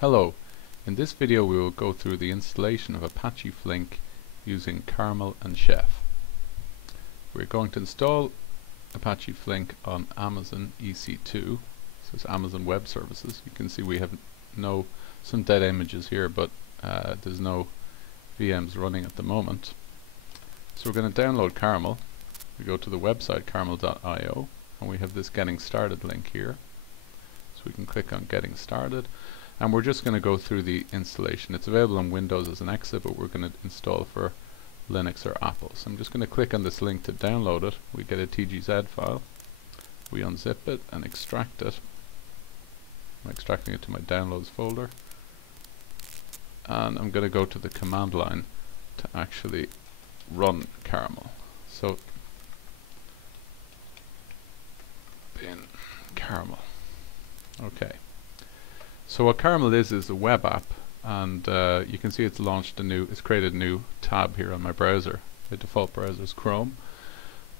Hello, in this video we will go through the installation of Apache Flink using Karamel and Chef. We're going to install Apache Flink on Amazon EC2, so it's Amazon Web Services. You can see we have some dead images here, but there's no VMs running at the moment. So we're going to download Karamel. We go to the website karamel.io and we have this Getting Started link here. So we can click on Getting Started. And we're just going to go through the installation. It's available on Windows as an exe, but we're going to install for Linux or Apple. So I'm just going to click on this link to download it. We get a TGZ file. We unzip it and extract it. I'm extracting it to my downloads folder. And I'm going to go to the command line to actually run Karamel. So bin Karamel. Okay. So what Karamel is a web app, and you can see it's created a new tab here on my browser. The default browser is Chrome,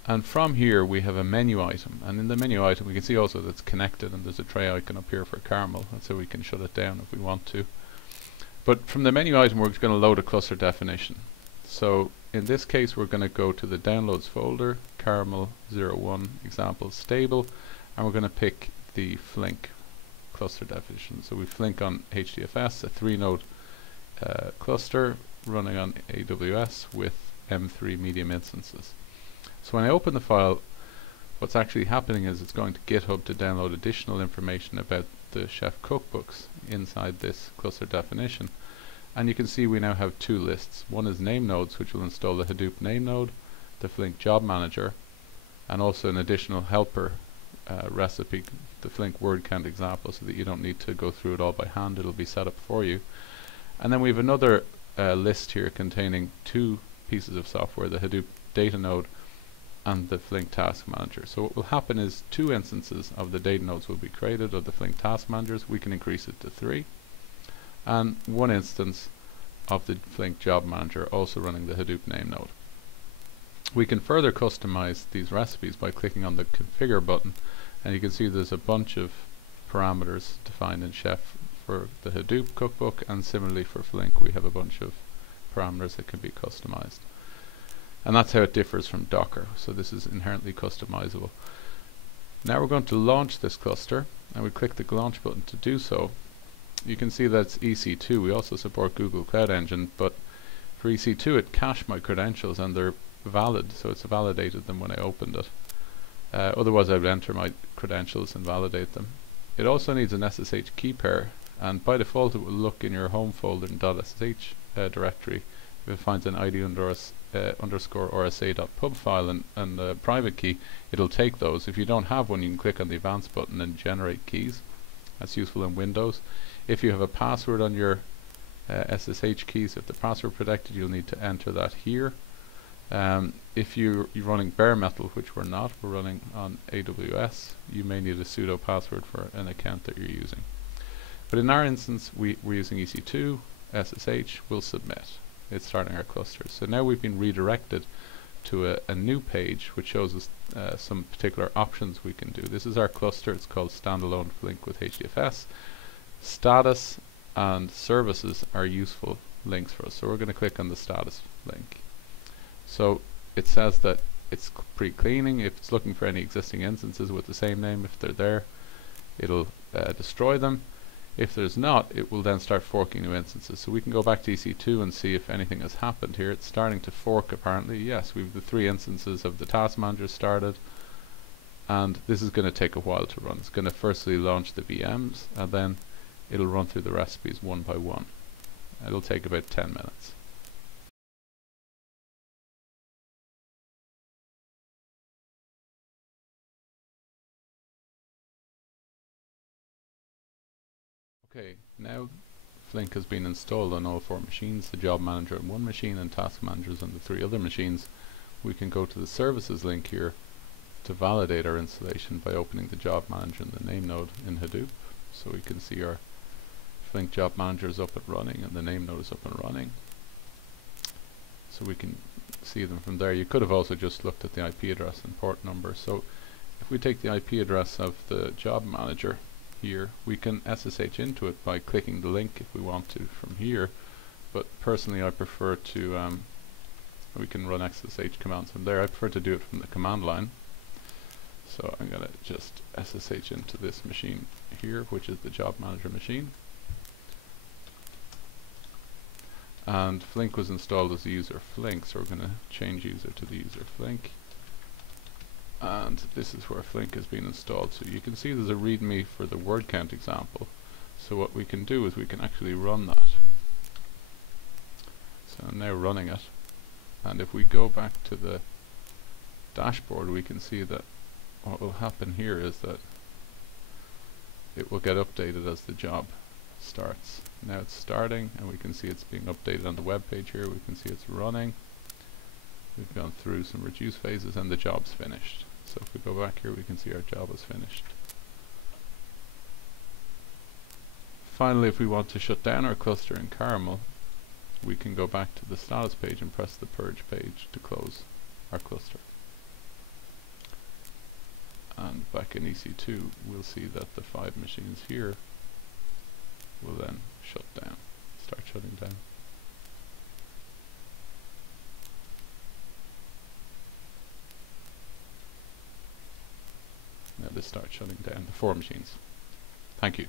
and from here we have a menu item, and in the menu item we can see also that it's connected, and there's a tray icon up here for Karamel, and so we can shut it down if we want to. But from the menu item we're going to load a cluster definition. So in this case we're going to go to the downloads folder, Karamel 01 example stable, and we're going to pick the Flink cluster definition. So we Flink on HDFS, a 3-node cluster running on AWS with M3 medium instances. So when I open the file, what's actually happening is it's going to GitHub to download additional information about the Chef cookbooks inside this cluster definition. And you can see we now have two lists. One is name nodes, which will install the Hadoop name node, the Flink job manager, and also an additional helper recipe, the Flink word count example, so that you don't need to go through it all by hand. It'll be set up for you. And then we have another list here containing two pieces of software, the Hadoop data node and the Flink task manager. So what will happen is two instances of the data nodes will be created, of the Flink task managers. We can increase it to 3, and one instance of the Flink job manager also running the Hadoop name node. We can further customize these recipes by clicking on the configure button, and you can see there's a bunch of parameters defined in Chef for the Hadoop cookbook, and similarly for Flink we have a bunch of parameters that can be customized. And that's how it differs from Docker, so this is inherently customizable. Now we're going to launch this cluster, and we click the launch button to do so. You can see that's EC2. We also support Google Cloud Engine, but for EC2 it cached my credentials and they're valid, so it's validated them when I opened it. Otherwise I would enter my credentials and validate them. It also needs an SSH key pair, and by default it will look in your home folder in .sh directory. If it finds an ID underscore rsa.pub file and a private key, it'll take those. If you don't have one, you can click on the advanced button and generate keys. That's useful in Windows. If you have a password on your SSH keys, if the password protected, you'll need to enter that here. If you're running bare metal, which we're not, we're running on AWS, you may need a sudo password for an account that you're using. But in our instance, we're using EC2, SSH, we'll submit. It's starting our cluster. So now we've been redirected to a new page which shows us some particular options we can do. This is our cluster. It's called Standalone Flink with HDFS. Status and services are useful links for us. So we're going to click on the status link. So it says that it's pre-cleaning. If it's looking for any existing instances with the same name, if they're there, it'll destroy them. If there's not, it will then start forking new instances. So we can go back to EC2 and see if anything has happened here. It's starting to fork apparently. Yes, we've the 3 instances of the task manager started, and this is going to take a while to run. It's going to firstly launch the VMs, and then it'll run through the recipes one by one. It'll take about 10 minutes. Okay, now Flink has been installed on all 4 machines, the job manager on 1 machine and task managers on the 3 other machines. We can go to the services link here to validate our installation by opening the job manager and the name node in Hadoop. So we can see our Flink job manager is up and running and the name node is up and running. So we can see them from there. You could have also just looked at the IP address and port number. So if we take the IP address of the job manager here. We can SSH into it by clicking the link if we want to from here, but personally I prefer to, we can run SSH commands from there. I prefer to do it from the command line. So I'm going to just SSH into this machine here, which is the job manager machine. And Flink was installed as the user Flink, so we're going to change user to the user Flink. And this is where Flink has been installed. So you can see there's a readme for the word count example. So what we can do is we can actually run that. So I'm now running it. And if we go back to the dashboard, we can see that what will happen here is that it will get updated as the job starts. Now it's starting, and we can see it's being updated on the web page here. We can see it's running. We've gone through some reduce phases and the job's finished. So if we go back here, we can see our job is finished. Finally, if we want to shut down our cluster in Karamel, we can go back to the status page and press the purge page to close our cluster. And back in EC2, we'll see that the 5 machines here will then shut down, start shutting down. Now they start shutting down the 4 machines. Thank you.